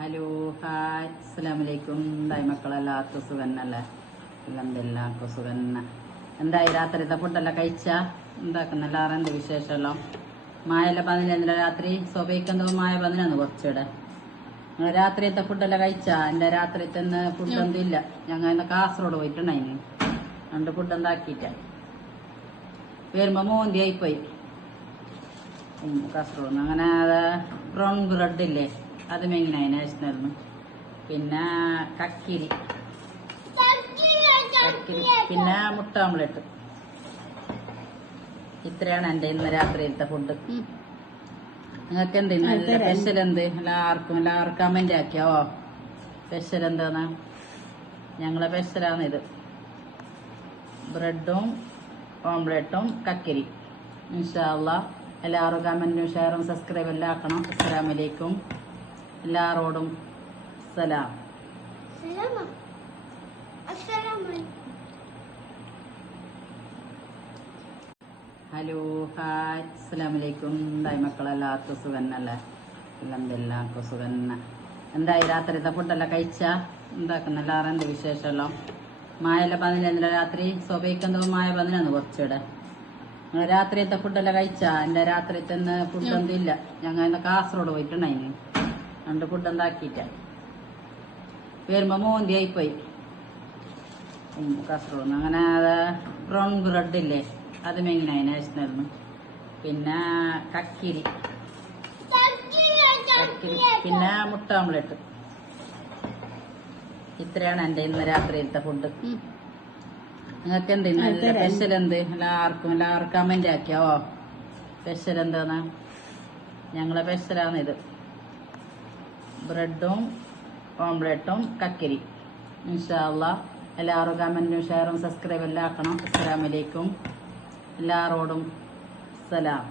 Hello hi അസ്സലാമലൈക്കും. എന്തായി മക്കളെല്ലാവർക്കും സുഖന്നല്ലേ? എല്ലാവർക്കും സുഖന്ന. എന്തായി രാത്രിത്തെ ഫുഡെല്ലാം കഴിച്ചാ? എന്താക്കുന്ന എല്ലാവരും എന്ത് വിശേഷമല്ലോ? മായല്ല 11 രാത്രി സ്വഭയ്ക്കെന്തോ മായ 11 കുറച്ചിടെ. നിങ്ങൾ രാത്രിയത്തെ ഫുഡെല്ലാം കഴിച്ചാ? എന്റെ രാത്രിത്തെ ഫുഡൊന്നും ഇല്ല. ഞങ്ങൾ ഇന്ന് കാസർഗോഡ് പോയിട്ടുണ്ടായിന്. രണ്ട് ഫുഡ് എന്താക്കിട്ട വരുമ്പോ മോന്തി ആയിപ്പോയി കാസർഗോഡ്. അങ്ങനെ അത് ബ്രൗൺ ബ്രെഡ് ഇല്ലേ, അത് മെയിനായി നാഷണലിന്. പിന്നെ കക്കിരി, പിന്നെ മുട്ട ഓംലെറ്റ്. ഇത്രയാണ് എന്റെ ഇന്ന് രാത്രിയിലത്തെ ഫുഡ്. നിങ്ങൾക്ക് എന്ത് നല്ല സ്പെഷ്യൽ? എന്ത് എല്ലാവർക്കും കമന്റ് ആക്കിയോ സ്പെഷ്യൽ എന്താന്ന്? ഞങ്ങളെ സ്പെഷ്യലാണ് ഇത്. ബ്രെഡും ഓംലെറ്റും കക്കിരി. ഇൻഷാ അല്ലാഹ് എല്ലാവരും കമന്റും ഷെയറും സബ്സ്ക്രൈബ് എല്ലാം ആക്കണം. അസ്സലാമലൈക്കും. എല്ലാവരോടും സലാം. ഹലോ ഹായ് അസ്സലാമലൈക്കും. എന്തായി മക്കളെല്ലാവർക്കും സുഖന്നല്ലേ? എല്ലാവർക്കും സുഖന്ന. എന്തായി രാത്രിത്തെ ഫുഡെല്ലാം കഴിച്ചാ? എന്താക്കുന്ന എല്ലാവരും എന്ത് വിശേഷമല്ലോ? മായല്ല 11 രാത്രി സ്വഭയ്ക്കെന്തോ മായ 11 കുറച്ചിടെ. നിങ്ങൾ രാത്രിയത്തെ ഫുഡെല്ലാം കഴിച്ചാ? എന്റെ രാത്രിത്തെ ഫുഡൊന്നും ഇല്ല. ഞങ്ങൾ ഇന്ന് കാസർഗോഡ് പോയിട്ടുണ്ടായിന്. രണ്ട് ഫുഡ് എന്താക്കിട്ട വരുമ്പോ മോന്തി ആയിപ്പോയി കാസർഗോഡ്. അങ്ങനെ അത് ബ്രൗൺ ബ്രെഡ് ഇല്ലേ, അത് മെയിനായി നാഷണലിന്. പിന്നെ കക്കിരി, പിന്നെ മുട്ട ഓംലെറ്റ്. ഇത്രയാണ് എന്റെ ഇന്ന് രാത്രിയിലത്തെ ഫുഡ്. നിങ്ങൾക്ക് എന്ത് നല്ല സ്പെഷ്യൽ? എന്ത് എല്ലാവർക്കും കമന്റ് ആക്കിയോ സ്പെഷ്യൽ എന്താന്ന്? ഞങ്ങളെ സ്പെഷ്യലാണ് ഇത്. ബ്രെഡും ഓംലെറ്റും കക്കിരി. ഇൻഷാ അല്ലാഹ് എല്ലാവരും കമന്റും ഷെയറും സബ്സ്ക്രൈബ് എല്ലാം ആക്കണം. അസ്സലാമലൈക്കും. എല്ലാവരോടും സലാം.